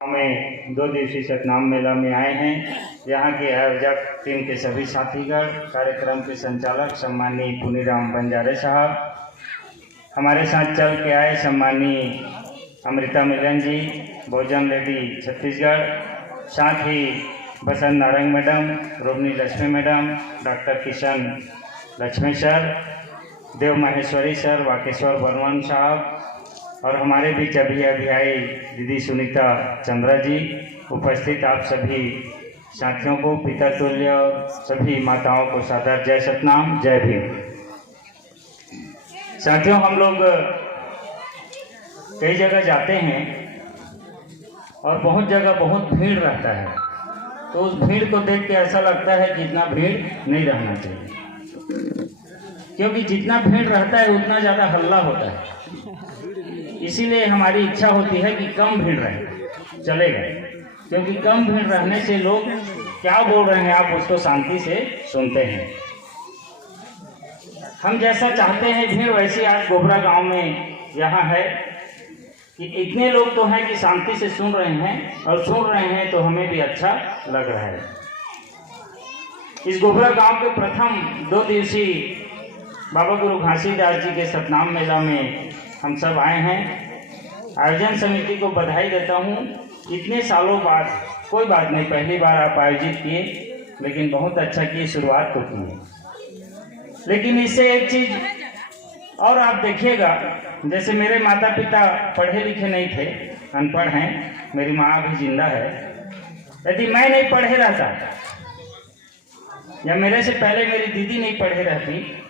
में 2 दिवसीय सतनाम मेला में आए हैं। यहाँ के आयोजक टीम के सभी साथीगण, कार्यक्रम के संचालक सम्मानीय पुनीराम बंजारे साहब, हमारे साथ चल के आए सम्मानीय अमृता मिलन जी, भोजन लेडी छत्तीसगढ़, साथ ही Basant Narang madam, Rohini Lakshmi madam, doctor Kishan Lakshmi sir, Dev Maheshwari sir, Wakeshwar Barman साहब और हमारे बीच अभी आई दीदी सुनीता चंद्रा जी। उपस्थित आप सभी साथियों को पिता तुल्य और सभी माताओं को सादर जय सतनाम, जय भीम। साथियों, हम लोग कई जगह जाते हैं और बहुत जगह बहुत भीड़ रहता है, तो उस भीड़ को देख के ऐसा लगता है कि इतना भीड़ नहीं रहना चाहिए, क्योंकि जितना भीड़ रहता है उतना ज़्यादा हल्ला होता है। इसीलिए हमारी इच्छा होती है कि कम भीड़ रहे, चलेगा, क्योंकि कम भीड़ रहने से लोग क्या बोल रहे हैं आप उसको शांति से सुनते हैं। हम जैसा चाहते हैं भीड़ वैसी आज गोबरा गांव में यहाँ है कि इतने लोग तो हैं कि शांति से सुन रहे हैं, और सुन रहे हैं तो हमें भी अच्छा लग रहा है। इस गोबरा गांव के प्रथम 2 दिवसीय बाबा गुरु घासीदास जी के सतनाम मेला में हम सब आए हैं। आयोजन समिति को बधाई देता हूँ। इतने सालों बाद, कोई बात नहीं, पहली बार आप आयोजित किए, लेकिन बहुत अच्छा किए, शुरुआत तो की। लेकिन इससे एक चीज़ और आप देखिएगा, जैसे मेरे माता पिता पढ़े लिखे नहीं थे, अनपढ़ हैं, मेरी माँ भी जिंदा है। यदि मैं नहीं पढ़े रहता या मेरे से पहले मेरी दीदी नहीं पढ़े रहती,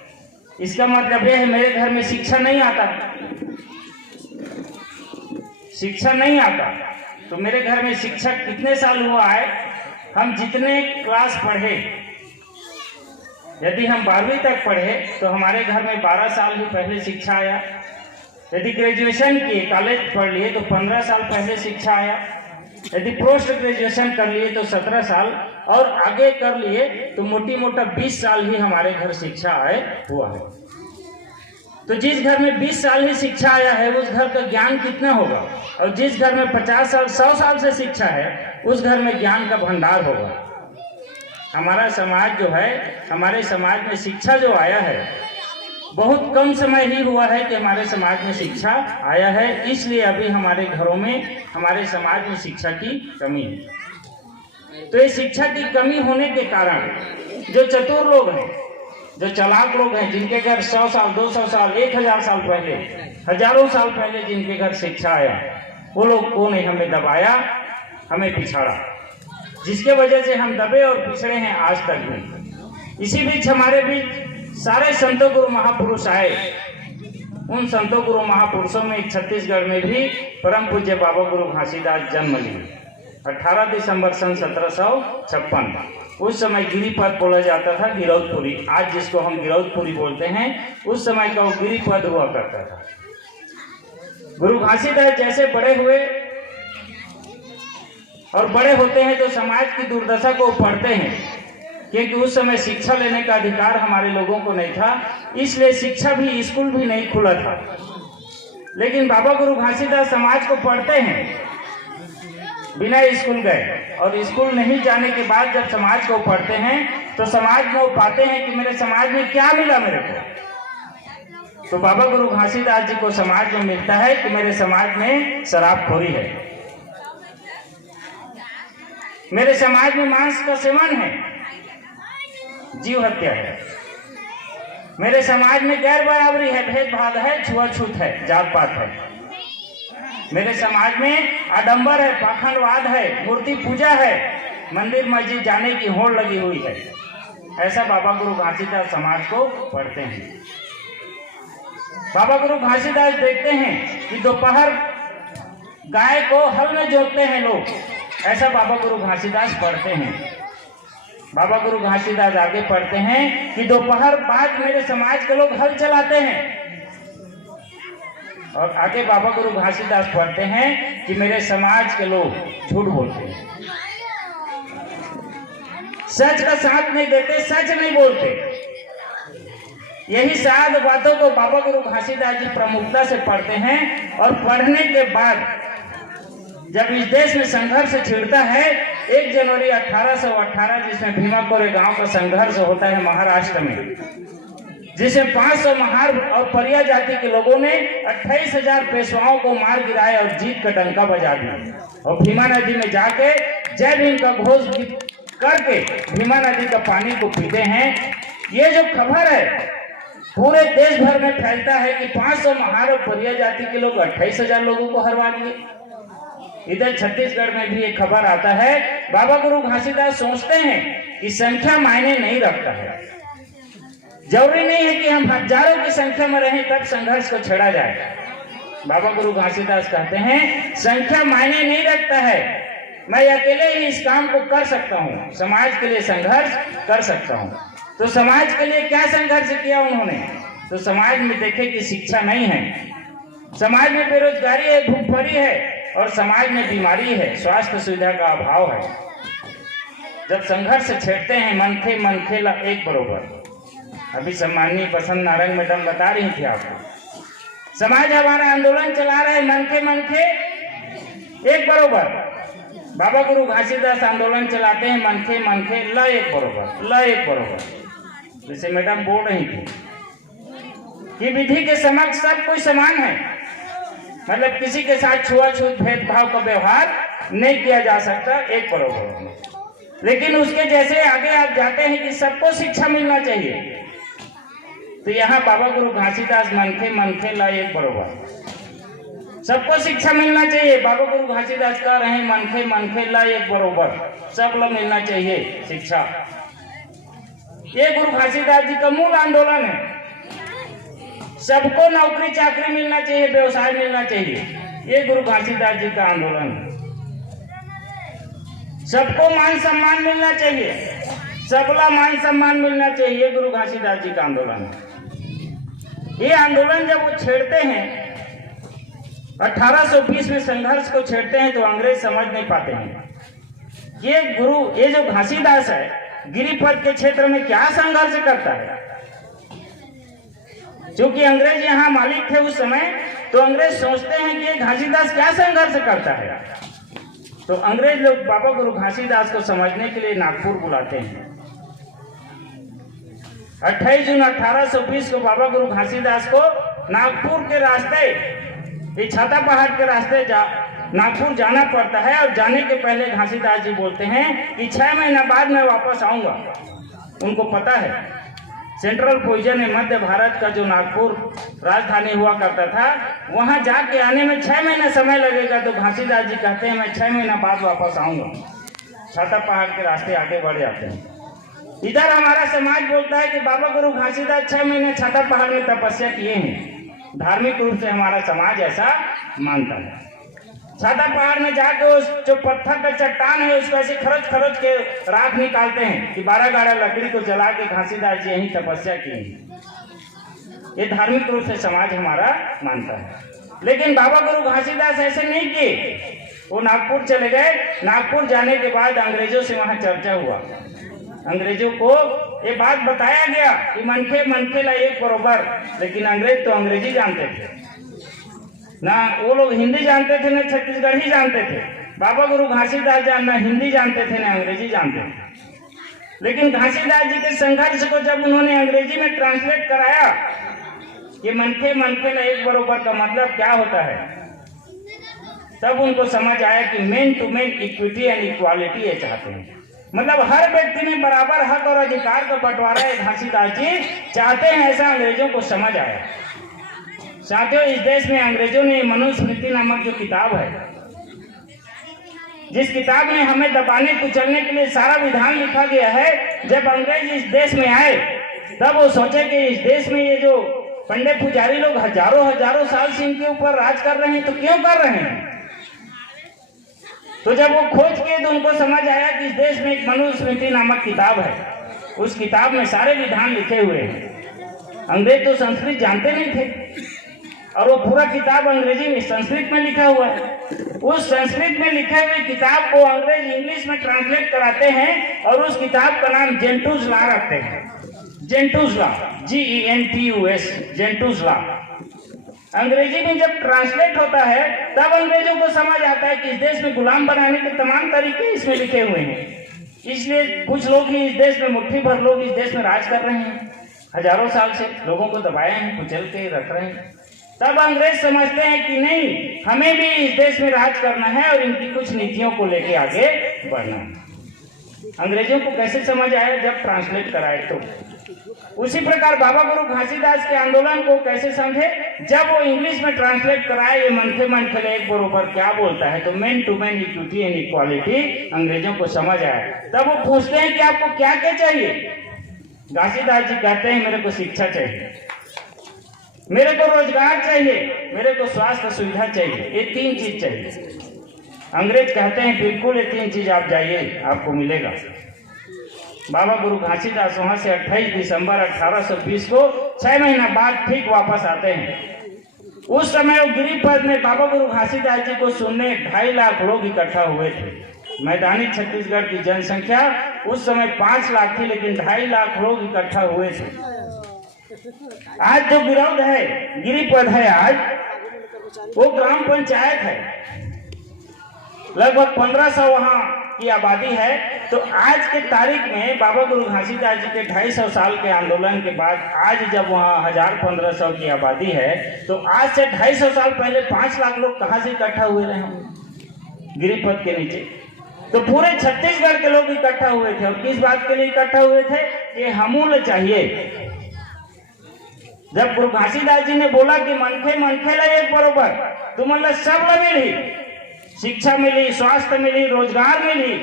इसका मतलब यह है मेरे घर में शिक्षा नहीं आता। शिक्षा नहीं आता तो मेरे घर में शिक्षक कितने साल हुआ है, हम जितने क्लास पढ़े, यदि हम 12वीं तक पढ़े तो हमारे घर में 12 साल ही पहले शिक्षा आया। यदि ग्रेजुएशन किए, कॉलेज पढ़ लिए तो 15 साल पहले शिक्षा आया। यदि पोस्ट ग्रेजुएशन कर लिए तो 17 साल, और आगे कर लिए तो मोटी मोटा 20 साल ही हमारे घर शिक्षा आए हुआ है। तो जिस घर में 20 साल ही शिक्षा आया है उस घर का ज्ञान कितना होगा, और जिस घर में 50 साल 100 साल से शिक्षा है उस घर में ज्ञान का भंडार होगा। हमारा समाज जो है, हमारे समाज में शिक्षा जो आया है, बहुत कम समय ही हुआ है कि हमारे समाज में शिक्षा आया है। इसलिए अभी हमारे घरों में, हमारे समाज में शिक्षा की कमी है। तो ये शिक्षा की कमी होने के कारण जो चतुर लोग हैं, जो चालाक लोग हैं, जिनके घर 100 साल 200 साल 1000 साल पहले, हजारों साल पहले जिनके घर शिक्षा आया, वो लोग को ने हमें दबाया, हमें पिछाड़ा, जिसके वजह से हम दबे और पिछड़े हैं आज तक भी। इसी बीच हमारे बीच सारे संतों गुरु महापुरुष आए। उन संतों गुरु महापुरुषों में छत्तीसगढ़ में भी परम पूज्य बाबा गुरु घासीदास जन्म लिए 18 दिसंबर सन 1756। उस समय गिरिपद बोला जाता था, गिरौदपुरी, आज जिसको हम गिरौदपुरी बोलते हैं, उस समय का वो गिरिपद हुआ करता था। गुरु घासीदास जैसे बड़े हुए, और बड़े होते हैं तो समाज की दुर्दशा को पढ़ते हैं, क्योंकि उस समय शिक्षा लेने का अधिकार हमारे लोगों को नहीं था, इसलिए शिक्षा भी, स्कूल भी नहीं खुला था। लेकिन बाबा गुरु घासीदास समाज को पढ़ते हैं बिना स्कूल गए, और स्कूल नहीं जाने के बाद जब समाज को पढ़ते हैं तो समाज में वो पाते हैं कि मेरे समाज में क्या मिला मेरे को। तो बाबा गुरु घासीदास जी को समाज में मिलता है कि मेरे समाज में शराबखोरी है, मेरे समाज में मांस का सेवन है, जीव हत्या है, मेरे समाज में गैर बराबरी है, भेदभाव है, छुआछूत है, जात पात है, मेरे समाज में आडंबर है, पाखंडवाद है, मूर्ति पूजा है, मंदिर मस्जिद जाने की होड़ लगी हुई है। ऐसा बाबा गुरु घासीदास समाज को पढ़ते हैं। बाबा गुरु घासीदास देखते हैं कि दोपहर गाय को हल में जोतते हैं लोग, ऐसा बाबा गुरु घासीदास पढ़ते हैं। बाबा गुरु घासीदास आगे पढ़ते हैं कि दोपहर बाद मेरे समाज के लोग हल चलाते हैं, और आगे बाबा गुरु घासीदास पढ़ते हैं कि मेरे समाज के लोग झूठ बोलते हैं, सच का साथ नहीं देते, सच नहीं बोलते। यही 7 बातों को बाबा गुरु घासीदास जी प्रमुखता से पढ़ते हैं, और पढ़ने के बाद जब इस देश में संघर्ष छिड़ता है 1 जनवरी 1818, जिसमें भीमा कोरेगांव का संघर्ष होता है महाराष्ट्र में, जिसमें 500 महार और परिया जाति के लोगों ने 28,000 पेशवाओं को मार गिराया और जीत का डंका बजा दिया और भीमा नदी में जाके जय भीम का घोष करके भीमा नदी का पानी को पीते हैं। ये जो खबर है पूरे देश भर में फैलता है कि 500 महार और परिया जाति के लोग 28,000 लोगों को हरवा दिए। इधर छत्तीसगढ़ में भी एक खबर आता है। बाबा गुरु घासीदास सोचते हैं कि संख्या मायने नहीं रखता है, जरूरी नहीं है कि हम हजारों की संख्या में रहें तब संघर्ष को छेड़ा जाए। बाबा गुरु घासीदास कहते हैं संख्या मायने नहीं रखता है, मैं अकेले ही इस काम को कर सकता हूँ, समाज के लिए संघर्ष कर सकता हूँ। तो समाज के लिए क्या संघर्ष किया उन्होंने? तो समाज में देखे कि शिक्षा नहीं है, समाज में बेरोजगारी है, भूखमरी है और समाज में बीमारी है, स्वास्थ्य सुविधा का अभाव है। जब संघर्ष छेड़ते हैं मनखे मनखे ला एक बरोबर। अभी सम्माननीय पसंद नारंग मैडम बता रही थी आपको, समाज हमारा आंदोलन चला रहे मनखे मनखे एक बरोबर। बाबा गुरु घासीदास आंदोलन चलाते हैं मनखे मनखे ल एक बरोबर, ल एक बरोबर। जैसे मैडम बोल रही थी कि विधि के समक्ष सब कोई समान है, मतलब किसी के साथ छुआछूत भेदभाव का व्यवहार नहीं किया जा सकता, एक बरोबर। लेकिन उसके जैसे आगे आप जाते हैं कि सबको शिक्षा मिलना चाहिए, तो यहाँ बाबा गुरु घासीदास मनखे मनखे ला एक बरोबर, सबको शिक्षा मिलना चाहिए। बाबा गुरु घासीदास कह रहे हैं मनखे मनखे ला एक बरोबर, सब लोग मिलना चाहिए शिक्षा। ये गुरु घासीदास जी का मूल आंदोलन है। सबको नौकरी चाकरी मिलना चाहिए, व्यवसाय मिलना चाहिए, ये गुरु घासीदास जी का आंदोलन है। सबको मान सम्मान मिलना चाहिए, सबला मान सम्मान मिलना चाहिए, ये गुरु घासीदास जी का आंदोलन है। ये आंदोलन जब वो छेड़ते हैं 1820 में संघर्ष को छेड़ते हैं तो अंग्रेज समझ नहीं पाते हैं ये जो घासीदास है गिरिपथ के क्षेत्र में क्या संघर्ष करता है। क्योंकि अंग्रेज यहाँ मालिक थे उस समय, तो अंग्रेज सोचते हैं कि घासीदास क्या संघर्ष करता है। तो अंग्रेज लोग बाबा गुरु घासीदास को समझने के लिए नागपुर बुलाते हैं। 28 जून 1820 को बाबा गुरु घासीदास को नागपुर के रास्ते, छाता पहाड़ के रास्ते नागपुर जाना पड़ता है। और जाने के पहले घासीदास जी बोलते हैं कि 6 महीना बाद मैं वापस आऊंगा। उनको पता है सेंट्रल पोजीशन है, मध्य भारत का जो नागपुर राजधानी हुआ करता था, वहां जाके आने में 6 महीना समय लगेगा। तो घासीदास जी कहते हैं मैं 6 महीना बाद वापस आऊंगा। छाता पहाड़ के रास्ते आगे बढ़ जाते हैं। इधर हमारा समाज बोलता है कि बाबा गुरु घासीदास 6 महीने छाता पहाड़ में तपस्या किए हैं। धार्मिक रूप से हमारा समाज ऐसा मानता है। छाता पहाड़ में जाके उस जो पत्थर का चट्टान है उसको ऐसे खरच खरच के राख निकालते हैं कि 12 गाड़ा लकड़ी को जला के घासीदास जी यही तपस्या की। ये धार्मिक रूप से समाज हमारा मानता है। लेकिन बाबा गुरु घासीदास ऐसे नहीं किए, वो नागपुर चले गए। नागपुर जाने के बाद अंग्रेजों से वहां चर्चा हुआ। अंग्रेजों को ये बात बताया गया कि मनखे मनखे ला एक बरोबर। लेकिन अंग्रेज तो अंग्रेजी जानते थे ना, वो लोग हिंदी जानते थे ना छत्तीसगढ़ी जानते थे। बाबा गुरु घासीदास जी ना हिंदी जानते थे ना अंग्रेजी जानते थे। लेकिन घासीदास जी के संघर्ष को जब उन्होंने अंग्रेजी में ट्रांसलेट कराया कि मनखे मनखे ला एक बरोबर का मतलब क्या होता है, तब उनको समझ आया कि men to men equity and equality ये चाहते हैं। मतलब हर व्यक्ति में बराबर हक और अधिकार का बंटवारा है, घासीदास जी चाहते हैं। ऐसा अंग्रेजों को समझ आया। साथियों, इस देश में अंग्रेजों ने मनुस्मृति नामक जो किताब है, जिस किताब में हमें दबाने कुचलने के लिए सारा विधान लिखा गया है, जब अंग्रेज इस देश में आए तब वो सोचे कि इस देश में ये जो पंडित पुजारी लोग हजारों साल से इनके ऊपर राज कर रहे हैं, तो क्यों कर रहे हैं। तो जब वो खोज किए तो उनको समझ आया कि इस देश में एक मनुस्मृति नामक किताब है। उस किताब में सारे विधान लिखे हुए हैं। अंग्रेज तो संस्कृत जानते नहीं थे और वो पूरा किताब अंग्रेजी में संस्कृत में लिखा हुआ है। उस संस्कृत में लिखे हुए किताब को अंग्रेज इंग्लिश में ट्रांसलेट कराते हैं और उस किताब का नाम जेंटूज लॉ रखते हैं। जेंटूज लॉ, GENTUS, जेंटूज लॉ। अंग्रेजी में जब ट्रांसलेट होता है तब अंग्रेजों को समझ आता है कि इस देश में गुलाम बनाने के तमाम तरीके इसमें लिखे हुए हैं। इसलिए कुछ लोग ही इस देश में, मुट्ठी भर लोग इस देश में राज कर रहे हैं, हजारों साल से लोगों को दबाए हैं, कुचल के रख रहे हैं। तब अंग्रेज समझते हैं कि नहीं, हमें भी इस देश में राज करना है और इनकी कुछ नीतियों को लेके आगे बढ़ना है। अंग्रेजों को कैसे समझ आया? जब ट्रांसलेट कराए तो। उसी प्रकार बाबा गुरु घासीदास के आंदोलन को कैसे समझे? जब वो इंग्लिश में ट्रांसलेट कराए, ये मनखे मनखे एक बरोबर क्या बोलता है, तो man to man equity and equality अंग्रेजों को समझ आया। तब वो पूछते हैं कि आपको क्या क्या चाहिए? घासीदास जी कहते हैं मेरे को शिक्षा चाहिए, मेरे को रोजगार चाहिए, मेरे को स्वास्थ्य सुविधा चाहिए, ये 3 चीज चाहिए। अंग्रेज कहते हैं बिल्कुल ये 3 चीज आप जाइए, आपको मिलेगा। बाबा गुरु घासीदास वहां से 28 दिसंबर 1820 को 6 महीना बाद ठीक वापस आते हैं। उस समय वो गिरिपद में बाबा गुरु घासीदास जी को सुनने 2.5 लाख लोग इकट्ठा हुए थे। मैदानी छत्तीसगढ़ की जनसंख्या उस समय 5 लाख थी, लेकिन 2.5 लाख लोग इकट्ठा हुए थे। आज जो विरोध है, गिरिपद है आज, वो ग्राम पंचायत है, लगभग 1500 वहां की आबादी है। तो आज के तारीख में बाबा गुरु घासीदास जी के 250 साल के आंदोलन के बाद आज जब वहां 1000-1500 की आबादी है, तो आज से 250 साल पहले 5 लाख लोग कहां से इकट्ठा हुए रहे होंगे गिरिपद के नीचे? तो पूरे छत्तीसगढ़ के लोग इकट्ठा हुए थे। और किस बात के लिए इकट्ठा हुए थे? कि हमूल चाहिए। जब गुरु घासीदास जी ने बोला कि मनखे मनखे ला एक बरोबर, तो मतलब सब ला मिली, शिक्षा मिली, स्वास्थ्य मिली, रोजगार मिली,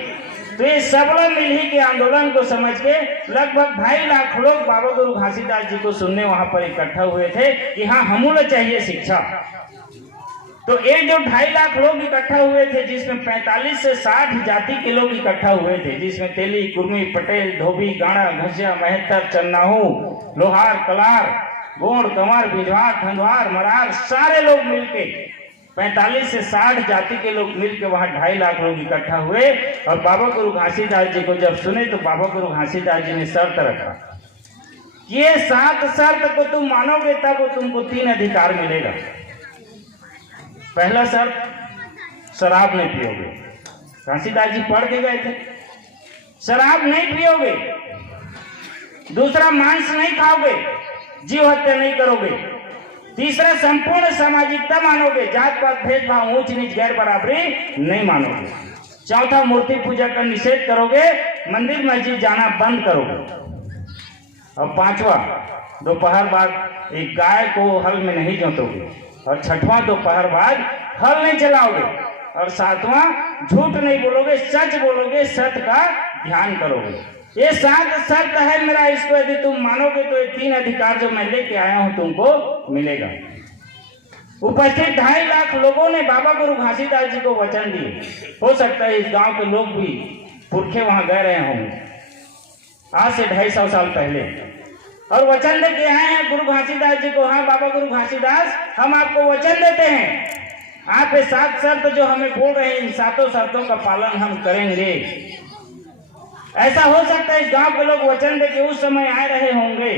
तो ये सब ला मिली के आंदोलन को समझ के लगभग 2.5 लाख लोग बाबा गुरु घासीदास जी को सुनने वहां पर इकट्ठा हुए थे कि हाँ हमूल चाहिए शिक्षा। तो एक जो 2.5 लाख लोग इकट्ठा हुए थे, जिसमें 45 से 60 जाति के लोग इकट्ठा हुए थे, जिसमें तेली, कुर्मी, पटेल, धोबी, गाड़ा, घसिया, मेहतर, चन्नाहू, लोहार, कलार, गोंड, कंवर, बिजवार, धंधवार, मरार, सारे लोग मिलके 45 से 60 जाति के लोग मिलकर वहां 2.5 लाख लोग इकट्ठा हुए। और बाबा गुरु घासीदास जी को जब सुने तो बाबा गुरु घासीदास जी ने शर्त रखा, ये 7 शर्त को तुम मानोगे तब वो तुमको 3 अधिकार मिलेगा। पहला शर्त, शराब नहीं पियोगे। घासीदास जी पढ़ के गए थे, शराब नहीं पियोगे। दूसरा, मांस नहीं खाओगे, जीव हत्या नहीं करोगे। तीसरा, संपूर्ण सामाजिकता मानोगे, जात पात भेदभाव, ऊंच नीच, गैर बराबरी नहीं मानोगे। चौथा, मूर्ति पूजा का निषेध करोगे, मंदिर मस्जिद जाना बंद करोगे। और 5वां, दोपहर बाद एक गाय को हल में नहीं जोतोगे। और 6वां, दोपहर बाद हल नहीं चलाओगे। और 7वां, झूठ नहीं बोलोगे, सच बोलोगे, सत्य का ध्यान करोगे। ये 7 शर्त है मेरा, इसको यदि तुम मानोगे तो ये 3 अधिकार जो मैं लेके आया हूं तुमको मिलेगा। उपस्थित 2.5 लाख लोगों ने बाबा गुरु घासीदास जी को वचन दिए। हो सकता है इस गांव के लोग भी पुरखे वहां गए रहे होंगे आज से 250 साल पहले, और वचन देके आए हैं गुरु घासीदास जी को, हाँ बाबा गुरु घासीदास हम आपको वचन देते हैं, आप ये 7 शर्त जो हमें बोल रहे हैं, इन 7 शर्तों का पालन हम करेंगे। ऐसा हो सकता है इस गांव के लोग वचन देके उस समय आए रहे होंगे।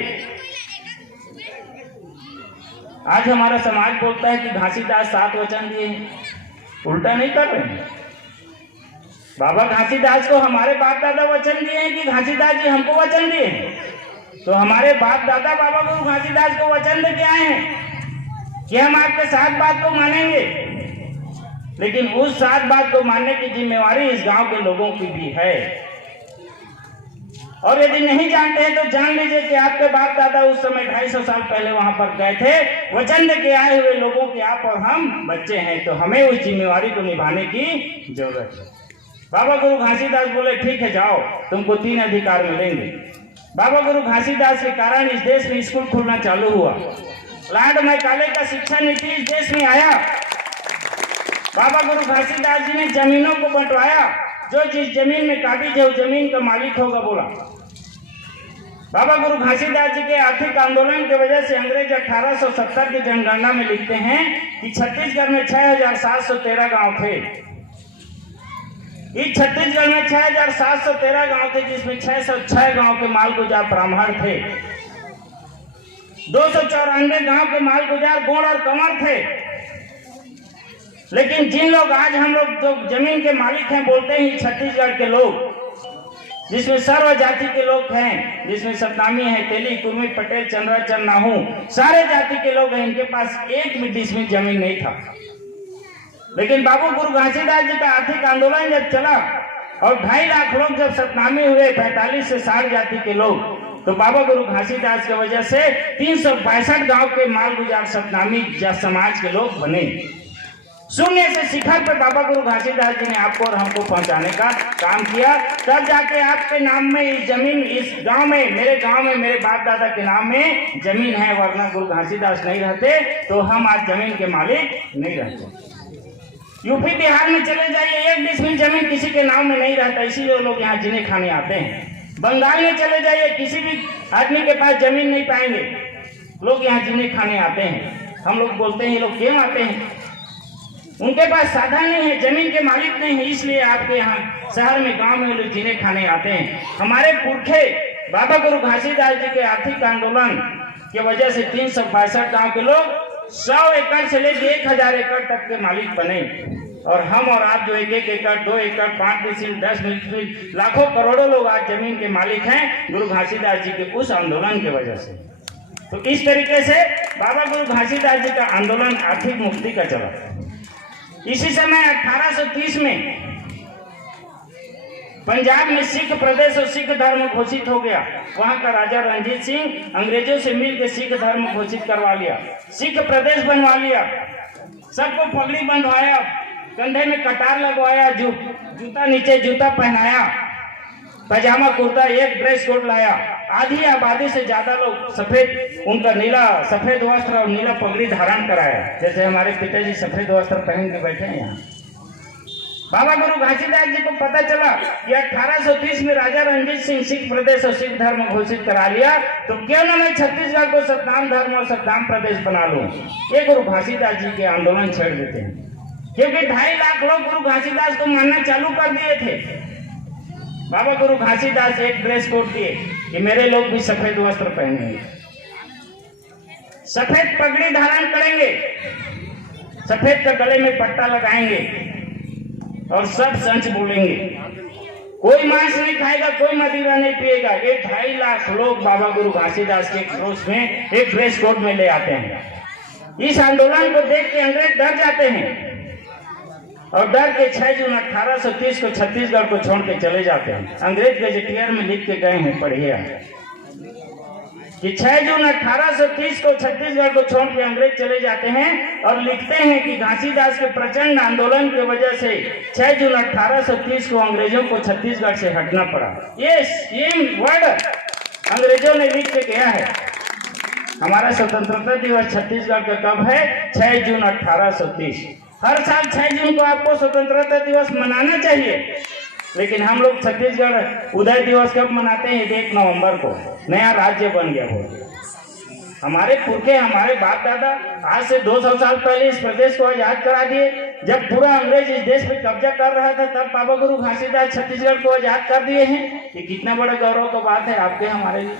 आज हमारा समाज बोलता है कि घासीदास 7 वचन दिए, उल्टा नहीं कर रहे हैं। बाबा घासीदास को हमारे बाप दादा वचन दिए हैं कि घासीदास जी हमको वचन दिए, तो हमारे बाप दादा बाबा गुरु घासीदास को वचन देके आए हैं कि हम आपके 7 बात को मानेंगे। लेकिन उस 7 बात को मानने की जिम्मेवारी इस गांव के लोगों की भी है। और यदि नहीं जानते हैं तो जान लीजिए कि आपके बाप दादा उस समय 250 साल पहले वहां पर गए थे, वचन देके आए हुए लोगों के आप और हम बच्चे हैं, तो हमें उस जिम्मेवारी को निभाने की जरूरत है। बाबा गुरु घासीदास बोले ठीक है जाओ, तुमको 3 अधिकार मिलेंगे। बाबा गुरु घासीदास के कारण इस देश में स्कूल खुलना चालू हुआ। लॉर्ड मैकाले का शिक्षा नीति इस देश में आया। बाबा गुरु घासीदास जी ने जमीनों को बंटवाया, जो जिस जमीन में काबिज है उस जमीन का मालिक होगा बोला। बाबा गुरु घासीदास जी के आर्थिक आंदोलन की वजह से अंग्रेज 1870 की जनगणना में लिखते हैं कि छत्तीसगढ़ में 6713 गांव थे। इस छत्तीसगढ़ में 6713 गांव थे, जिसमें 606 गांव के मालगुजार ब्राह्मण थे। 294 गांव के मालगुजार गोंड और कंवर थे। लेकिन जिन लोग आज हम लोग जो जमीन के मालिक हैं बोलते हैं छत्तीसगढ़ के लोग, जिसमें सर्व जाति के लोग हैं, जिसमें सतनामी है, तेली, कुर्मी, पटेल, चंद्रा, चन्नाहू, सारे जाति के लोग हैं। इनके पास एक भी डिसमिल जमीन नहीं था। लेकिन बाबू गुरु घासीदास जी का आर्थिक आंदोलन जब चला और 2.5 लाख लोग जब सतनामी हुए, 45 से 60 जाति के लोग, तो बाबा गुरु घासीदास की वजह से 362 गांव के मालगुजार सतनामी समाज के लोग बने। शून्य से शिखर पर बाबा गुरु घासीदास जी ने आपको और हमको पहुंचाने का काम किया। तब जाके आपके नाम में इस जमीन, इस गांव में, मेरे गांव में, मेरे बाप दादा के नाम में जमीन है। वरना गुरु घासीदास नहीं रहते तो हम आज जमीन के मालिक नहीं रहते। यूपी बिहार में चले जाइए, 1 डिसमिल जमीन किसी के नाम में नहीं रहता, इसीलिए लोग यहाँ जीने खाने आते हैं। बंगाल में चले जाइए, किसी भी आदमी के पास जमीन नहीं पाएंगे, लोग यहाँ जीने खाने आते हैं। हम लोग बोलते हैं ये लोग क्यों आते हैं? उनके पास साधन नहीं है, जमीन के मालिक नहीं है, इसलिए आपके यहाँ शहर में, गांव में लोग जीने खाने आते हैं। हमारे पुरखे बाबा गुरु घासीदास जी के आर्थिक आंदोलन की वजह से 362 गांव के लोग 100 एकड़ से लेकर 1000 एकड़ तक के मालिक बने। और हम और आप जो 1-1 एकड़, 2 एकड़, 5 डिसमिल, 10 डिसमिल, लाखों करोड़ों लोग आज जमीन के मालिक हैं गुरु घासीदास जी के उस आंदोलन की वजह से। तो इस तरीके से बाबा गुरु घासीदास जी का आंदोलन आर्थिक मुक्ति का चला। इसी समय 1830 में पंजाब में सिख प्रदेश और सिख धर्म घोषित हो गया। वहां का राजा रणजीत सिंह अंग्रेजों से मिलकर सिख धर्म घोषित करवा लिया, सिख प्रदेश बनवा लिया, सबको पगड़ी बंधवाया, कंधे में कटार लगवाया, जूता नीचे जूता पहनाया, पजामा कुर्ता, एक ड्रेस कोड लाया। आधी आबादी से ज्यादा लोग सफेद, उनका नीला सफेद वस्त्र और नीला पगड़ी धारण कराया, जैसे हमारे पिताजी सफेद वस्त्र पहन के बैठे हैं यहाँ। बाबा गुरु घासीदास जी को पता चला कि 1830 में राजा रणजीत सिंह सिख प्रदेश और सिख धर्म घोषित करा लिया, तो क्यों ना मैं छत्तीसगढ़ को सतनाम धर्म और सतनाम प्रदेश बना लूं। ये गुरु घासीदास जी के आंदोलन छेड़ देते हैं, क्योंकि 2.5 लाख लोग गुरु घासीदास को मानना चालू कर दिए थे। बाबा गुरु घासीदास एक ड्रेस कोड दिए कि मेरे लोग भी सफेद वस्त्र पहनेंगे, सफेद पगड़ी धारण करेंगे, सफेद का गले में पट्टा लगाएंगे और सब संच बोलेंगे। कोई मांस नहीं खाएगा, कोई मदिरा नहीं पिएगा। ये 2.5 लाख लोग बाबा गुरु घासीदास के क्रोश में एक ड्रेस कोड में ले आते हैं। इस आंदोलन को देख के अंग्रेज डर जाते हैं और डर के 6 जून 1830 को छत्तीसगढ़ को छोड़ के चले जाते हैं। अंग्रेज गजेटियर में लिख के गए हैं, पढ़िए कि 6 जून 1830 को छत्तीसगढ़ को छोड़ के अंग्रेज चले जाते हैं और लिखते हैं कि घासीदास के प्रचंड आंदोलन की वजह से 6 जून 1830 को अंग्रेजों को छत्तीसगढ़ से हटना पड़ा। ये सेम वर्ड अंग्रेजों ने लिख के गया है। हमारा स्वतंत्रता दिवस छत्तीसगढ़ का कब है? 6 जून 1830। हर साल 6 जून को आपको स्वतंत्रता दिवस मनाना चाहिए, लेकिन हम लोग छत्तीसगढ़ उदय दिवस कब मनाते हैं? 1 नवंबर को। नया राज्य बन गया हो। हमारे पुरखे, हमारे बाप दादा आज से 200 साल पहले इस प्रदेश को आजाद करा दिए। जब पूरा अंग्रेज इस देश पे कब्जा कर रहा था, तब बाबा गुरु घासीदास छत्तीसगढ़ को आजाद कर दिए हैं। ये कितना बड़ा गौरव का बात है आपके, हमारे लिए।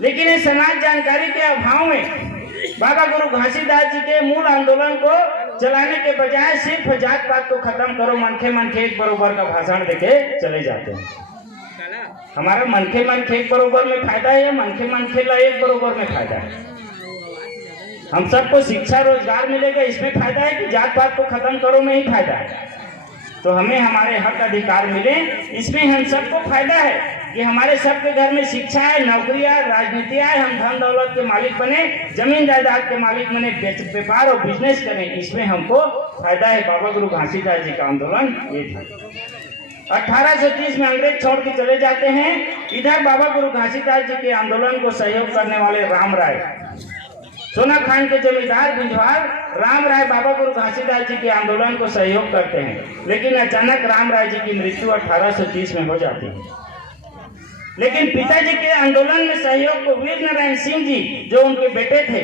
लेकिन इस समाज जानकारी के अभाव में बाबा गुरु घासीदास जी के मूल आंदोलन को चलाने के बजाय सिर्फ जात पात को खत्म करो, मनखे मनखे एक बरोबर का भाषण देके चले जाते हैं। हमारा मनखे मनखे एक बरोबर में फायदा है या मनखे मनखे ला एक बरोबर में फायदा है? हम सबको शिक्षा रोजगार मिलेगा, इसमें फायदा है कि जात पात को खत्म करो में ही फायदा है? तो हमें हमारे हक अधिकार मिले, इसमें हम सबको फायदा है कि हमारे सबके घर में शिक्षा है, नौकरी है, राजनीति है, हम धन दौलत के मालिक बने, जमीन जायदाद के मालिक बने, व्यापार और बिजनेस करें, इसमें हमको फायदा है। बाबा गुरु घासीदास जी का आंदोलन ये था। 1830 में अंग्रेज छोड़ के चले जाते हैं। इधर बाबा गुरु घासीदास जी के आंदोलन को सहयोग करने वाले राम राय, सोना खान के जमींदार गुंजवार राम राय बाबा गुरु घासीदास जी के आंदोलन को सहयोग करते हैं। लेकिन अचानक राम राय जी की मृत्यु 1830 में हो जाती है। लेकिन पिताजी के आंदोलन में सहयोग को वीर नारायण सिंह जी, जो उनके बेटे थे,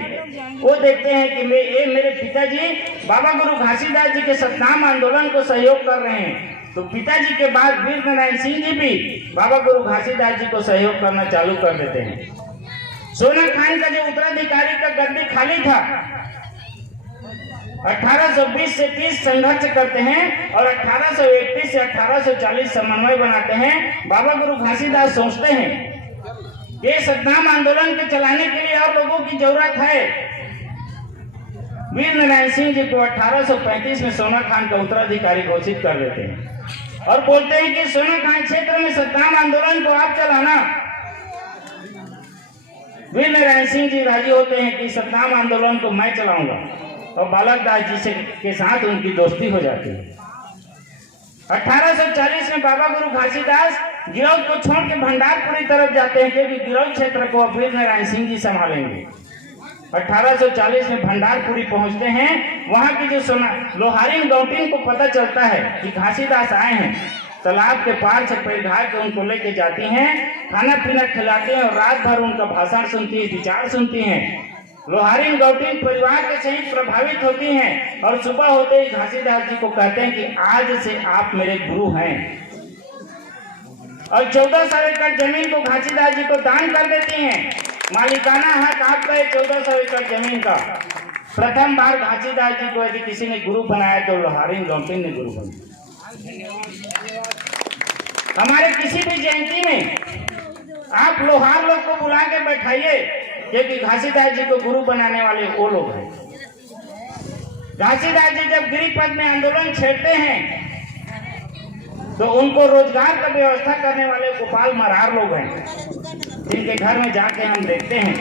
वो देखते हैं कि मेरे पिताजी बाबा गुरु घासीदास जी के सतनाम आंदोलन को सहयोग कर रहे हैं। तो पिताजी के बाद वीर नारायण सिंह जी भी बाबा गुरु घासीदास जी को सहयोग करना चालू कर देते हैं। सोना खान का जो उत्तराधिकारी का गद्दी खाली था, 1820 से 30 संघर्ष करते हैं और 1831 से 1840 समन्वय बनाते हैं। बाबा गुरु घासीदास सोचते हैं ये सतनाम आंदोलन के चलाने के लिए और लोगों की जरूरत है। वीर नारायण सिंह जी को 1835 में सोना खान का उत्तराधिकारी घोषित कर देते हैं और बोलते हैं कि सोना खान क्षेत्र में सतनाम आंदोलन को आप चलाना। वीर नारायण सिंह जी राजी होते हैं कि सतनाम आंदोलन को मैं चलाऊंगा और बालक दास जी से के साथ उनकी दोस्ती हो जाती है। 1840 में बाबा गुरु घासीदास गिरौद को छोड़ के भंडारपुरी तरफ जाते हैं क्योंकि गिरौद क्षेत्र को वीर नारायण सिंह जी संभालेंगे। 1840 में भंडारपुरी पहुंचते हैं। वहां की जो लोहारिन गौटिन को पता चलता है कि घासीदास आए हैं, तालाब के पार से पैर घाट के उनको लेके जाती हैं, खाना पीना खिलाते हैं और रात भर उनका भाषण सुनती है, विचार सुनती हैं। लोहारिन गौटिन परिवार के सहित प्रभावित होती हैं और सुबह होते ही घासीदास जी को कहते हैं कि आज से आप मेरे गुरु हैं और 1400 एकड़ जमीन को घासीदास जी को दान कर देती हैं। मालिकाना हक आपका है 1400 एकड़ जमीन का। प्रथम बार घासीदास जी को यदि किसी ने गुरु बनाया तो लोहारिन गौटिन ने गुरु बनाया। हमारे किसी भी जयंती में आप लोहार लोग को बुला के बैठाइए क्योंकि घासीदास जी को गुरु बनाने वाले वो लोग हैं। घासीदास जी जब गिरिपथ में आंदोलन छेड़ते हैं तो उनको रोजगार का व्यवस्था करने वाले गोपाल मरार लोग हैं जिनके घर में जाके हम देखते हैं।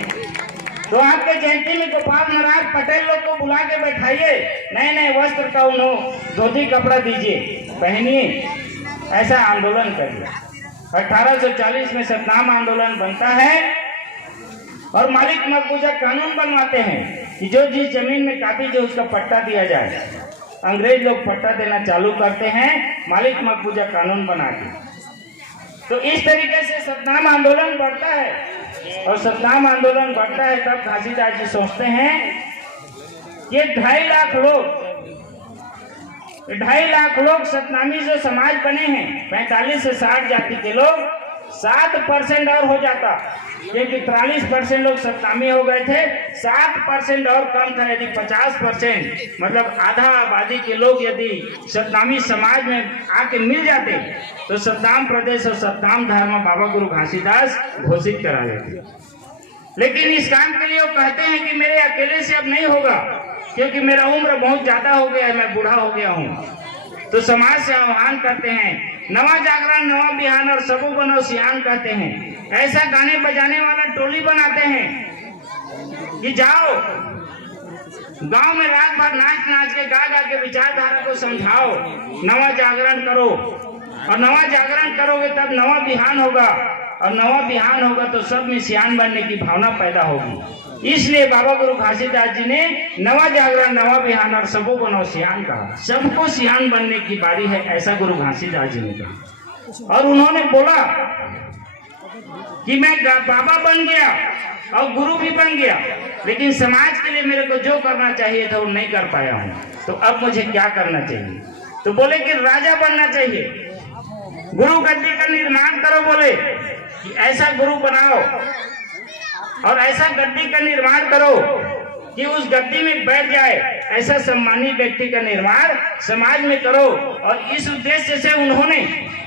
तो आपके जयंती में गोपाल मरार पटेल लोग को बुला के बैठाइए, नए नए वस्त्र का उन्होंने धोती कपड़ा दीजिए, पहनिए, ऐसा आंदोलन करिए। 1840 में सतनाम आंदोलन बनता है और मालिक मकबूजा कानून बनवाते हैं कि जो जिस जमीन में काबिज है उसका पट्टा दिया जाए। अंग्रेज लोग पट्टा देना चालू करते हैं मालिक मकबूजा कानून बना के। तो इस तरीके से सतनाम आंदोलन बढ़ता है और सतनाम आंदोलन बढ़ता है तब घासीदास जी सोचते हैं ये 2.5 लाख लोग सतनामी जो समाज बने हैं, 45 से 60 जाति के लोग, 7% और हो जाता क्योंकि 43% लोग सतनामी हो गए थे, 7% और कम था। यदि 50% मतलब आधा आबादी के लोग यदि सतनामी समाज में आके मिल जाते तो सतनाम प्रदेश और सतनाम धर्म बाबा गुरु घासीदास घोषित करा लेते। लेकिन इस काम के लिए वो कहते हैं कि मेरे अकेले से अब नहीं होगा क्योंकि मेरा उम्र बहुत ज्यादा हो गया है, मैं बूढ़ा हो गया हूँ। तो समाज से आह्वान करते हैं, नवा जागरण नवा बिहान और सबो बनो सियान कहते हैं। ऐसा गाने बजाने वाला टोली बनाते हैं कि जाओ गांव में रात भर नाच नाच के गा गा के विचारधारा को समझाओ, नवा जागरण करो और नवा जागरण करोगे तब नवा बिहान होगा और नवा बिहान होगा तो सब में सियान बनने की भावना पैदा होगी। इसलिए बाबा गुरु घासीदास जी ने नवा जागरण नवा बिहान और सबो बनो सियान कहा। सबको सियान बनने की बारी है, ऐसा गुरु घासीदास जी ने कहा। और उन्होंने बोला कि मैं बाबा बन गया और गुरु भी बन गया, लेकिन समाज के लिए मेरे को जो करना चाहिए था वो नहीं कर पाया हूँ, तो अब मुझे क्या करना चाहिए? तो बोले कि राजा बनना चाहिए, गुरु गद्दी का निर्माण करो। बोले कि ऐसा गुरु बनाओ और ऐसा गद्दी का निर्माण करो कि उस गद्दी में बैठ जाए, ऐसा सम्मानित व्यक्ति का निर्माण समाज में करो। और इस उद्देश्य से उन्होंने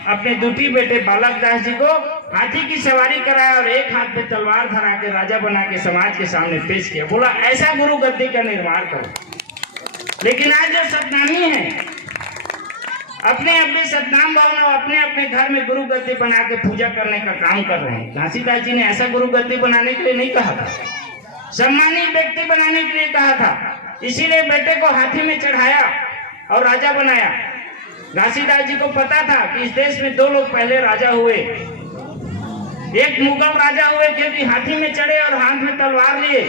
अपने दूती बेटे बालक दास जी को हाथी की सवारी कराया और एक हाथ में तलवार धरा के राजा बना के समाज के सामने पेश किया। बोला ऐसा गुरु गद्दी का निर्माण करो। लेकिन आज जो सतनामी है अपने अपने सतनाम भवन और अपने अपने घर में गुरु गद्दी बना के पूजा करने का काम कर रहे हैं। घासीदास जी ने ऐसा गुरु गद्दी बनाने के लिए नहीं कहा था, सम्मानित व्यक्ति बनाने के लिए कहा था। इसीलिए बेटे को हाथी में चढ़ाया और राजा बनाया। घासीदास जी को पता था कि इस देश में दो लोग पहले राजा हुए, एक मुगल राजा हुए क्योंकि हाथी में चढ़े और हाथ में तलवार लिए,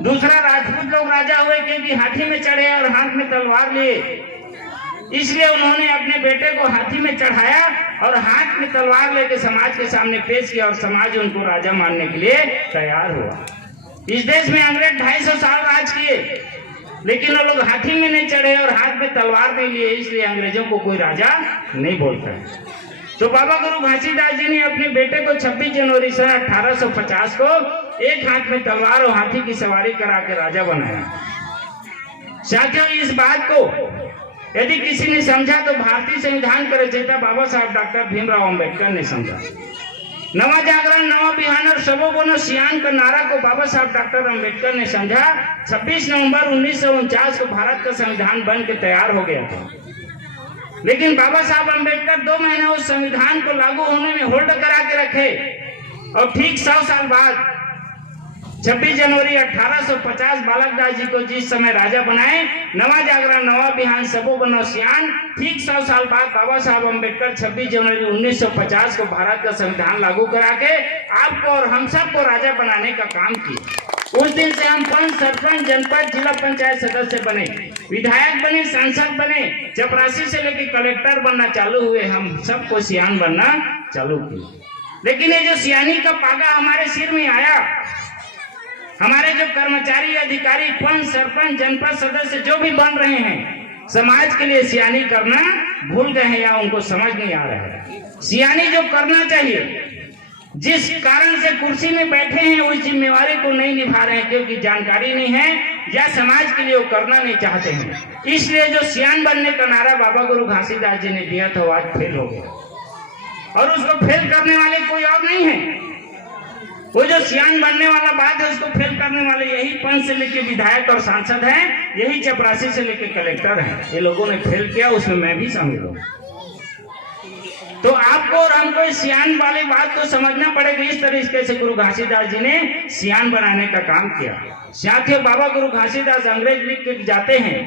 दूसरा राजपूत लोग राजा हुए क्योंकि हाथी में चढ़े और हाथ में तलवार लिए। इसलिए उन्होंने अपने बेटे को हाथी में चढ़ाया और हाथ में तलवार लेके समाज के सामने पेश किया और समाज उनको राजा मानने के लिए तैयार हुआ। इस देश में अंग्रेज 250 साल राज किए, लेकिन वो लोग हाथी में नहीं चढ़े और हाथ में तलवार नहीं लिए, इसलिए अंग्रेजों को कोई राजा नहीं बोलता है। तो बाबा गुरु घासीदास जी ने अपने बेटे को 26 जनवरी सन 1850 को एक हाथ में तलवार और हाथी की सवारी करा के राजा बनाया। साथियों, इस बात को यदि किसी ने समझा तो भारतीय संविधान का रचयिता बाबा साहब डॉक्टर भीमराव अंबेडकर ने समझा। नवा जागरण, नवा बिहान और सबों को सियान का नारा को बाबा साहब डॉक्टर अंबेडकर ने समझा। 26 नवंबर 1949 को भारत का संविधान बन के तैयार हो गया था, लेकिन बाबा साहब अंबेडकर 2 महीना उस संविधान को लागू होने में होल्ड करा के रखे और ठीक 100 साल बाद 26 जनवरी 1850 बालक दास जी को जिस समय राजा बनाए, नवा जागरण, नवा बिहान, सबों को सियान, ठीक 100 साल बाद बाबा साहब अंबेडकर 26 जनवरी 1950 को भारत का संविधान लागू करा के आपको और हम सबको राजा बनाने का काम किया। उस दिन से हम पंच, सरपंच, जनपद, जिला पंचायत सदस्य बने, विधायक बने, सांसद बने, चपरासी से लेकर कलेक्टर बनना चालू हुए, हम सबको सियान बनना चालू किया। लेकिन ये जो सियानी का पागा हमारे सिर में आया, हमारे जो कर्मचारी, अधिकारी, पंच, सरपंच, जनपद सदस्य जो भी बन रहे हैं, समाज के लिए सियानी करना भूल गए हैं या उनको समझ नहीं आ रहा है। सियानी जो करना चाहिए, जिस कारण से कुर्सी में बैठे हैं, उस जिम्मेवारी को नहीं निभा रहे हैं क्योंकि जानकारी नहीं है या समाज के लिए वो करना नहीं चाहते हैं। इसलिए जो सियान बनने का नारा बाबा गुरु घासीदास जी ने दिया था वो आज फेल हो गया और उसको फेल करने वाले कोई और नहीं है। वो जो सियान बनने वाला बात है उसको फेल करने वाले यही पंच से लेके विधायक और सांसद हैं, यही चपरासी से लेके कलेक्टर हैं। ये लोगों ने फेल किया, उसमें मैं भी शामिल हूँ। तो आपको और हमको इस सियान वाली बात को समझना पड़ेगा। इस तरीके से गुरु घासीदास जी ने सियान बनाने का काम किया। साथियों, बाबा गुरु घासीदास अंग्रेज लिख के जाते हैं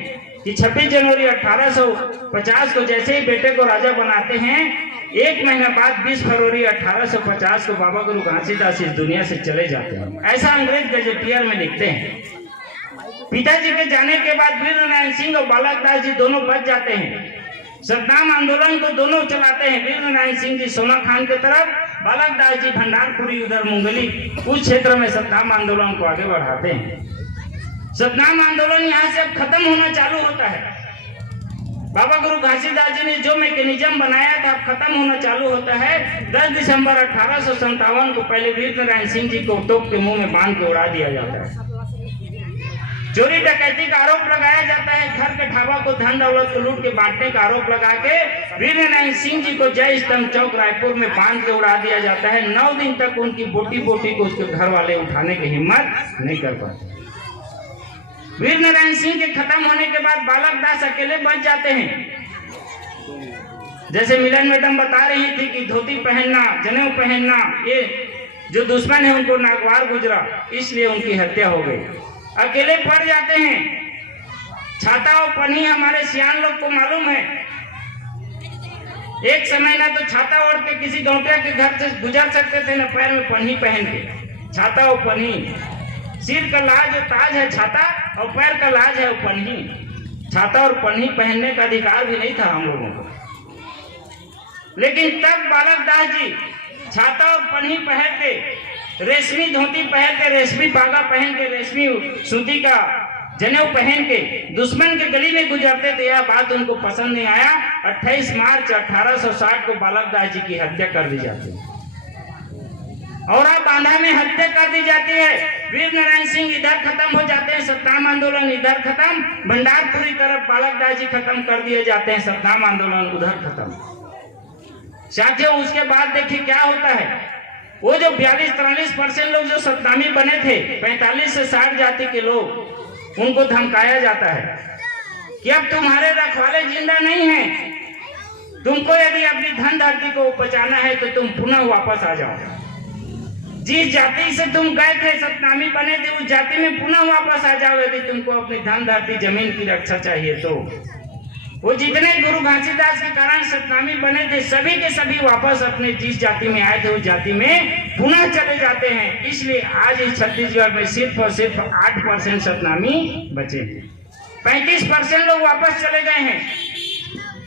कि 26 जनवरी 1850 को जैसे ही बेटे को राजा बनाते हैं, 1 महीना बाद 20 फरवरी 1850 को बाबा गुरु घासीदास इस दुनिया से चले जाते हैं। ऐसा अंग्रेज गजेटियर में लिखते हैं। पिताजी के जाने के बाद वीर नारायण सिंह और बालक दास जी दोनों बच जाते हैं। सद्दाम आंदोलन को दोनों चलाते हैं। वीर नारायण सिंह जी सोना खान की तरफ, बालक दास जी भंडारपुरी उधर मुंगली उस क्षेत्र में सद्दाम आंदोलन को आगे बढ़ाते हैं। सद्दाम आंदोलन यहाँ से अब खत्म होना चालू होता है। बाबा गुरु घासीदास जी ने जो मैकेनिज्म बनाया था अब खत्म होना चालू होता है। 10 दिसंबर 1857 को पहले वीर नारायण सिंह जी को तोप के मुंह में बांध के उड़ा दिया जाता है। चोरी डकैती का आरोप लगाया जाता है। घर के ढाबा को धन दौलत को लूट के बांटने का आरोप लगा के वीर नारायण सिंह जी को जय स्तंभ चौक रायपुर में बांध के उड़ा दिया जाता है। 9 दिन तक उनकी बोटी बोटी को उसके घर वाले उठाने की हिम्मत नहीं कर पाते। वीर नारायण सिंह के खत्म होने के बाद बालक दास अकेले बच जाते हैं। जैसे मिलन मैडम बता रही थी कि धोती पहनना, जनेऊ पहनना, ये जो दुश्मन है उनको नागवार गुजरा, इसलिए उनकी हत्या हो गई। अकेले पड़ जाते हैं। छाता और पन्ही हमारे सियान लोग को मालूम है। एक समय ना तो छाता ओढ़ के किसी गौटिया के घर से गुजर सकते थे, न पैर में पन्ही पहन के। छाता और पन्ही, सिर का लाज और ताज है छाता और पैर का लाज है पन्ही। छाता और पन्ही पहनने का अधिकार भी नहीं था हम लोगों को। लेकिन तब बालक दास जी छाता और पन्ही पहन के, रेशमी धोती पहन के, रेशमी पागा पहन के, रेशमी सूती का जनेऊ पहन के दुश्मन के गली में गुजरते थे। यह बात उनको पसंद नहीं आया। 28 मार्च 1860 को बालक दास जी की हत्या कर दी जाती है और अब बांधा में हत्या कर दी जाती है। वीर नारायण सिंह इधर खत्म हो जाते हैं, सद्दाम आंदोलन इधर खत्म, भंडारपुरी तरफ बालक दास जी खत्म कर दिए जाते हैं, सद्दाम आंदोलन उधर खत्म। साथियों, उसके बाद देखिए क्या होता है। वो जो 42-43% लोग जो सद्दामी बने थे, 45 से 60 जाति के लोग, उनको धमकाया जाता है कि अब तुम्हारे रखवाले जिंदा नहीं हैं, तुमको यदि अपनी धन धरती को बचाना है तो तुम पुनः वापस आ जाओ। जिस जाति से तुम गए थे, सद्दामी बने थे, उस जाति में पुनः वापस आ जाओ यदि तुमको अपनी धन धरती जमीन की रक्षा चाहिए तो। वो जितने गुरु घासीदास के कारण सद्दामी बने थे, सभी के सभी वापस अपने जिस जाति में आए थे उस जाति में पुनः चले जाते हैं। इसलिए आज इस छत्तीसगढ़ में सिर्फ और सिर्फ 8% सद्दामी बचे हैं। 35% लोग वापस चले गए हैं।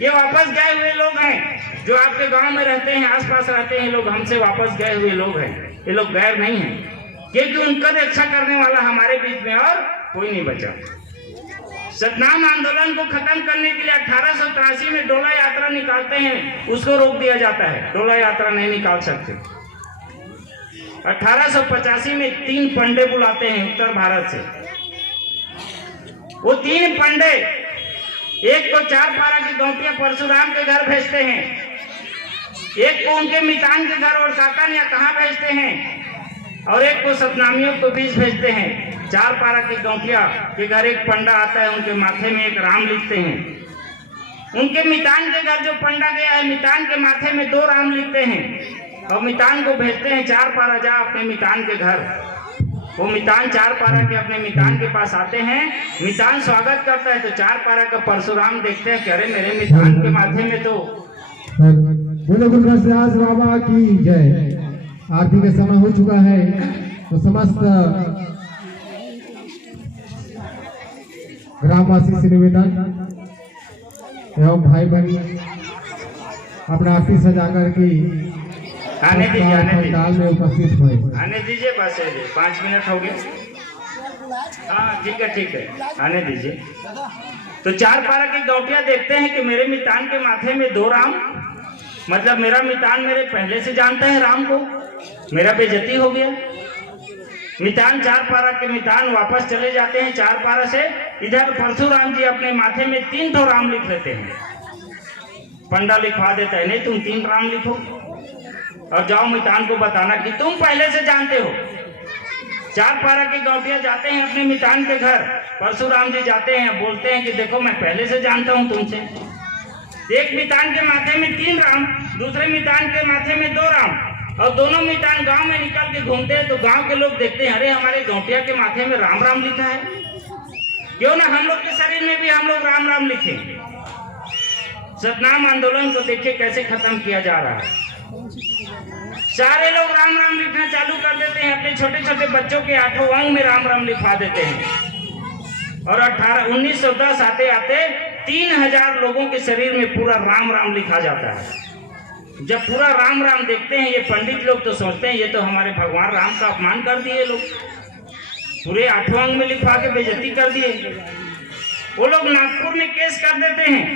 ये वापस गए हुए लोग हैं जो आपके गांव में रहते हैं, आसपास रहते हैं लोग, हमसे वापस गए हुए लोग हैं। ये लोग गैर नहीं हैं क्योंकि उनका रक्षा करने वाला हमारे बीच में और कोई नहीं बचा। सद्दाम आंदोलन को खत्म करने के लिए 1883 में डोला यात्रा निकालते हैं, उसको रोक दिया जाता है। डोला यात्रा नहीं निकाल सकते। 1885 में 3 पंडे बुलाते हैं उत्तर भारत से। वो 3 पंडे एक को 4 पारा की गौटिया परशुराम के घर भेजते हैं, एक को उनके मितान के घर और काकन या कहाँ भेजते हैं, और एक को सतनामियों को बीच भेजते हैं। 4 पारा की गौटिया के घर एक पंडा आता है, उनके माथे में एक राम लिखते हैं। उनके मितान के घर जो पंडा गया है, मितान के माथे में 2 राम लिखते हैं और मितान को भेजते हैं 4 पारा जा अपने मितान के घर। वो मितान 4 पारा के अपने मितान के पास आते हैं, मितान स्वागत करता है तो 4 पारा का परशुराम देखते हैं कि अरे मेरे मितान के माथे में तो बोलो गुरुदास बाबा की जय। आरती का समय हो चुका है तो समस्त ग्रामवासी से निवेदन एवं भाई बहन अपना आरती सजा करके आने दीजिए में उपस्थित हुए। आने दीजिए, बस 5 मिनट हो गए। हाँ ठीक है आने दीजिए। तो 4 पारा की गौटिया देखते हैं कि मेरे मितान के माथे में 2 राम, मतलब मेरा मितान मेरे पहले से जानता है राम को, मेरा बेइज्जती हो गया। मितान 4 पारा के मितान वापस चले जाते हैं 4 पारा से। इधर परशुराम जी अपने माथे में 3 तो राम लिख लेते हैं। पंडा लिखवा देता है, नहीं तुम 3 राम लिखो और जाओ मितान को बताना कि तुम पहले से जानते हो। 4 पारा की गौटिया जाते हैं अपने मितान के घर, परशुराम जी जाते हैं, बोलते हैं कि देखो मैं पहले से जानता हूं तुमसे। एक मितान के माथे में 3 राम, दूसरे मितान के माथे में 2 राम, और दोनों मितान गांव में निकल के घूमते हैं तो गांव के लोग देखते हैं अरे हमारे गौटिया के माथे में राम राम लिखा है, क्यों ना हम लोग के शरीर में भी हम लोग राम राम लिखें। सतनाम आंदोलन को देखिए कैसे खत्म किया जा रहा है। सारे लोग राम राम लिखना चालू कर देते हैं, अपने छोटे छोटे बच्चों के 8वां अंग में राम राम लिखवा देते हैं। और 1910 आते आते 3000 लोगों के शरीर में पूरा राम राम लिखा जाता है। जब पूरा राम राम देखते हैं ये पंडित लोग तो सोचते हैं ये तो हमारे भगवान राम का अपमान कर दिए लोग, पूरे 8वां अंग में लिखवा के बेइज्जती कर दिए। वो लोग नागपुर में केस कर देते हैं,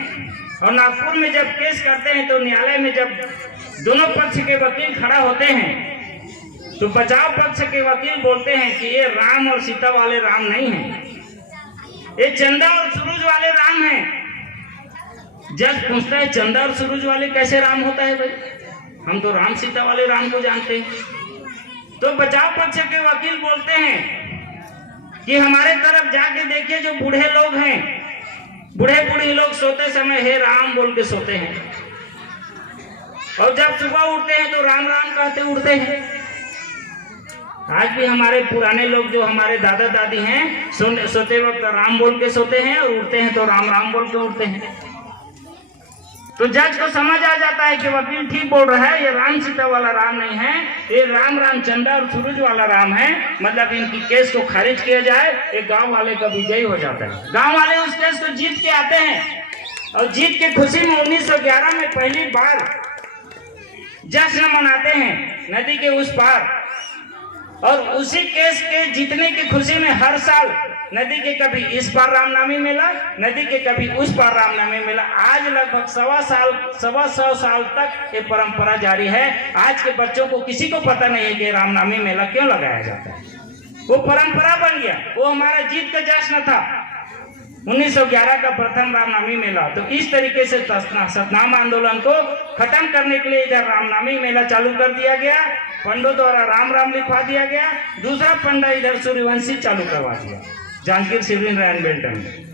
और नागपुर में जब केस करते हैं तो न्यायालय में जब दोनों पक्ष के वकील खड़ा होते हैं तो बचाव पक्ष के वकील बोलते हैं कि ये राम और सीता वाले राम नहीं हैं, ये चंदा और सूरज वाले राम हैं। जज पूछता है चंदा और सूरज वाले कैसे राम होता है भाई, हम तो राम सीता वाले राम को जानते हैं। तो बचाव पक्ष के वकील बोलते हैं कि हमारे तरफ जाके देखिए जो बूढ़े लोग हैं, बूढ़े बूढ़ी लोग सोते समय हे राम बोल के सोते हैं, और जब सुबह उठते हैं तो राम राम कहते उठते हैं। आज भी हमारे पुराने लोग जो हमारे दादा दादी हैं सोते वक्त राम बोल के सोते हैं और उठते हैं तो राम राम बोल के उठते हैं। तो जज को समझ आ जाता है कि वकील ठीक बोल रहा है, ये राम सीता वाला राम नहीं है, ये राम राम चंदा और सूरज वाला राम है। मतलब इनकी केस को खारिज किया जाए, एक गांव वाले का विजयी हो जाता है। गांव वाले उस केस को जीत के आते हैं और जीत के खुशी में 1911 में पहली बार जश्न मनाते हैं नदी के उस पार। और उसी केस के जीतने की खुशी में हर साल नदी के कभी इस पार रामनामी मेला, नदी के कभी उस पार रामनामी मेला। आज लगभग 125 साल तक ये परंपरा जारी है। आज के बच्चों को किसी को पता नहीं है कि रामनामी मेला क्यों लगाया जाता है, वो परंपरा बन गया, वो हमारा जीत का जश्न था 1911 का प्रथम रामनामी मेला। तो इस तरीके से सतनाम आंदोलन को खत्म करने के लिए इधर रामनामी मेला चालू कर दिया गया, पंडों द्वारा राम राम लिखवा दिया गया। दूसरा पंडा इधर सूर्यवंशी चालू करवा दिया जांजगीर सिवनी रैन बेल्टन में।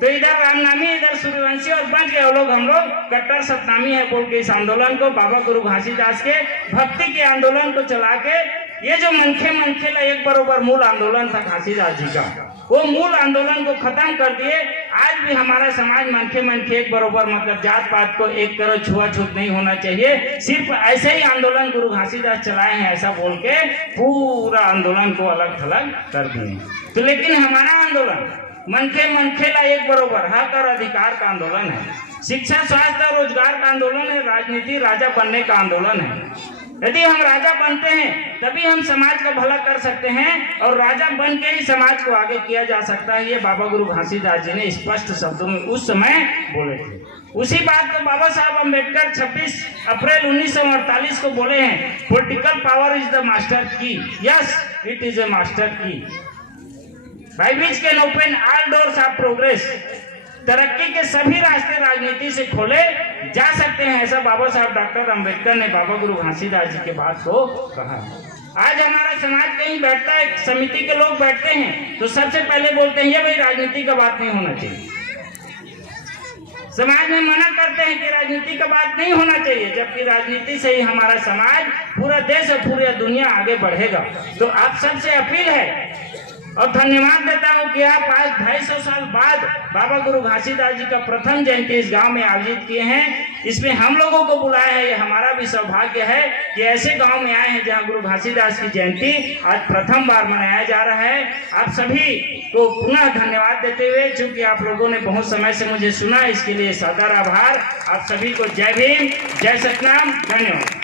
तो इधर रामनामी इधर सूर्यवंशी और बच गए लोग, हम लोग कट्टर सतनामी है बोल के इस आंदोलन को बाबा गुरु घासीदास के भक्ति के आंदोलन को चला के ये जो मनखे का एक बरोबर मूल आंदोलन था घासीदास जी का, वो मूल आंदोलन को खत्म कर दिए। आज भी हमारा समाज मनखे एक बरोबर, मतलब जात पात को एक करो, छुआछूत नहीं होना चाहिए, सिर्फ ऐसे ही आंदोलन गुरु घासीदास चलाए हैं ऐसा बोल के पूरा आंदोलन को अलग थलग कर दिए। तो लेकिन हमारा आंदोलन मनखे ला एक बरोबर हक और अधिकार का आंदोलन है, शिक्षा स्वास्थ्य रोजगार का आंदोलन है, राजनीति राजा बनने का आंदोलन है। यदि हम राजा बनते हैं तभी हम समाज का भला कर सकते हैं, और राजा बन के ही समाज को आगे किया जा सकता है। ये बाबा गुरु घासीदास जी ने स्पष्ट शब्दों में उस समय बोले थे। उसी बात को बाबा साहब अम्बेडकर 26 अप्रैल 1948 को बोले हैं, political power is the master key. Yes, it is a master key by which can open all doors of progress. तरक्की के सभी रास्ते राजनीति से खोले जा सकते हैं, ऐसा बाबा साहब डॉक्टर अम्बेडकर ने बाबा गुरु घासीदास जी के बात को कहा। आज हमारा समाज कहीं बैठता है, समिति के लोग बैठते हैं तो सबसे पहले बोलते हैं ये भाई राजनीति का बात नहीं होना चाहिए। समाज में मना करते हैं कि राजनीति का बात नहीं होना चाहिए, जबकि राजनीति से ही हमारा समाज, पूरा देश और पूरी दुनिया आगे बढ़ेगा। तो आप सबसे अपील है और धन्यवाद देता हूं कि आप आज 250 साल बाद बाबा गुरु घासीदास जी का प्रथम जयंती इस गांव में आयोजित किए हैं। इसमें हम लोगों को बुलाया है, ये हमारा भी सौभाग्य है कि ऐसे गांव में आए हैं जहां गुरु घासीदास की जयंती आज प्रथम बार मनाया जा रहा है। आप सभी को पुनः धन्यवाद देते हुए, चूंकि आप लोगों ने बहुत समय से मुझे सुना, इसके लिए सादर आभार। आप सभी को जय भीम, जय सतनाम, धन्यवाद।